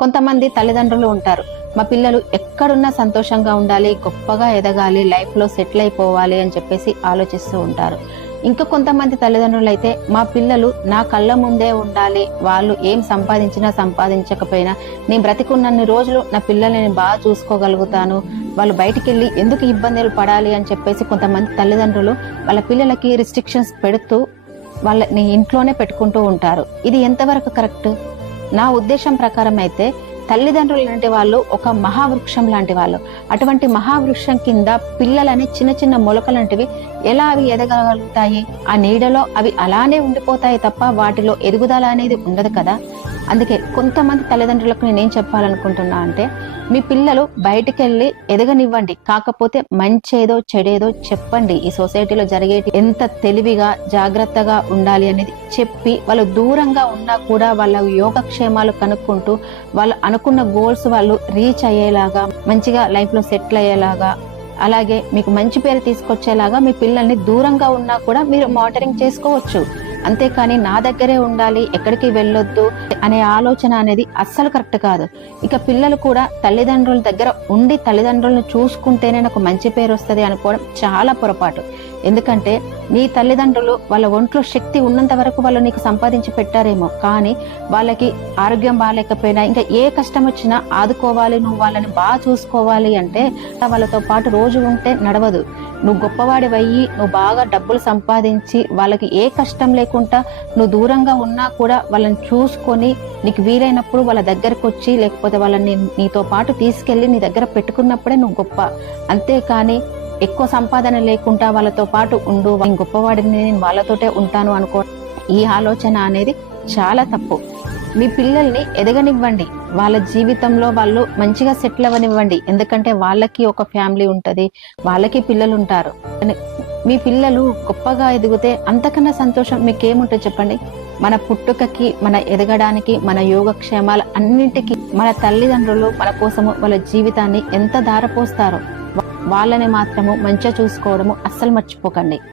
కొంతమంది తల్లిదండ్రులు ఉంటారు, మా పిల్లలు ఎక్కడున్నా సంతోషంగా ఉండాలి, గొప్పగా ఎదగాలి, లైఫ్ లో సెటిల్ అయిపోవాలి అని చెప్పేసి ఆలోచిస్తూ ఉంటారు. ఇంకా కొంతమంది తల్లిదండ్రులు అయితే మా పిల్లలు నా కళ్ళ ముందే ఉండాలి, వాళ్ళు ఏం సంపాదించినా సంపాదించకపోయినా నేను బ్రతికున్నన్ని రోజులు నా పిల్లల్ని బాగా చూసుకోగలుగుతాను, వాళ్ళు బయటికి వెళ్ళి ఎందుకు ఇబ్బందులు పడాలి అని చెప్పేసి కొంతమంది తల్లిదండ్రులు వాళ్ళ పిల్లలకి రిస్ట్రిక్షన్స్ పెడుతూ వాళ్ళని ఇంట్లోనే పెట్టుకుంటూ ఉంటారు. ఇది ఎంతవరకు కరెక్ట్? నా ఉద్దేశం ప్రకారం అయితే తల్లిదండ్రులు లాంటి వాళ్ళు ఒక మహావృక్షం లాంటి వాళ్ళు. అటువంటి మహావృక్షం కింద పిల్లలని చిన్న చిన్న మొలక లాంటివి ఎలా అవి ఎదగలుగుతాయి? ఆ నీడలో అవి అలానే ఉండిపోతాయి తప్ప వాటిలో ఎదుగుదల అనేది ఉండదు కదా. అందుకే కొంతమంది తల్లిదండ్రులకు నేనేం చెప్పాలనుకుంటున్నా అంటే, మీ పిల్లలు బయటికి వెళ్ళి ఎదగనివ్వండి, కాకపోతే మంచేదో చెడేదో చెప్పండి. ఈ సొసైటీలో జరిగేటి ఎంత తెలివిగా జాగ్రత్తగా ఉండాలి అనేది చెప్పి, వాళ్ళు దూరంగా ఉన్నా కూడా వాళ్ళ యోగక్షేమాలు కనుక్కుంటూ వాళ్ళు అనుకున్న గోల్స్ వాళ్ళు రీచ్ అయ్యేలాగా, మంచిగా లైఫ్ లో సెటిల్ అయ్యేలాగా, అలాగే మీకు మంచి పేరు తీసుకొచ్చేలాగా మీ పిల్లల్ని దూరంగా ఉన్నా కూడా మీరు మానిటరింగ్ చేసుకోవచ్చు. అంతేకాని నా దగ్గరే ఉండాలి, ఎక్కడికి వెళ్ళొద్దు అనే ఆలోచన అనేది అస్సలు కరెక్ట్ కాదు. ఇక పిల్లలు కూడా తల్లిదండ్రుల దగ్గర ఉండి తల్లిదండ్రులను చూసుకుంటేనే నాకు మంచి పేరు వస్తుంది అనుకోవడం చాలా పొరపాటు. ఎందుకంటే నీ తల్లిదండ్రులు వాళ్ళ ఒంట్లో శక్తి ఉన్నంత వరకు వాళ్ళు నీకు సంపాదించి పెట్టారేమో, కానీ వాళ్ళకి ఆరోగ్యం బాగాలేకపోయినా ఇంకా ఏ కష్టం వచ్చినా ఆదుకోవాలి, నువ్వు వాళ్ళని బాగా చూసుకోవాలి అంటే వాళ్ళతో పాటు రోజు ఉంటే నడవదు. నువ్వు గొప్పవాడివయ్యి నువ్వు బాగా డబ్బులు సంపాదించి వాళ్ళకి ఏ కష్టం లేకుండా నువ్వు దూరంగా ఉన్నా కూడా వాళ్ళని చూసుకొని నీకు వీలైనప్పుడు వాళ్ళ దగ్గరకు వచ్చి, లేకపోతే వాళ్ళని నీతో పాటు తీసుకెళ్లి నీ దగ్గర పెట్టుకున్నప్పుడే నువ్వు గొప్ప. అంతేకాని ఎక్కువ సంపాదన లేకుండా వాళ్ళతో పాటు ఉండు, గొప్పవాడిని నేను వాళ్ళతోటే ఉంటాను అనుకో, ఈ ఆలోచన అనేది చాలా తప్పు. మీ పిల్లల్ని ఎదగనివ్వండి, వాళ్ళ జీవితంలో వాళ్ళు మంచిగా సెటిల్ అవ్వనివ్వండి. ఎందుకంటే వాళ్ళకి ఒక ఫ్యామిలీ ఉంటది, వాళ్ళకి పిల్లలు ఉంటారు. మీ పిల్లలు గొప్పగా ఎదిగితే అంతకన్నా సంతోషం మీకేముంటుంది చెప్పండి? మన పుట్టుకకి, మన ఎదగడానికి, మన యోగక్షేమాలు అన్నింటికి మన తల్లిదండ్రులు మన కోసము వాళ్ళ జీవితాన్ని ఎంత ధారపోస్తారో వాళ్ళని మాత్రము మంచిగా చూసుకోవడము అస్సలు మర్చిపోకండి.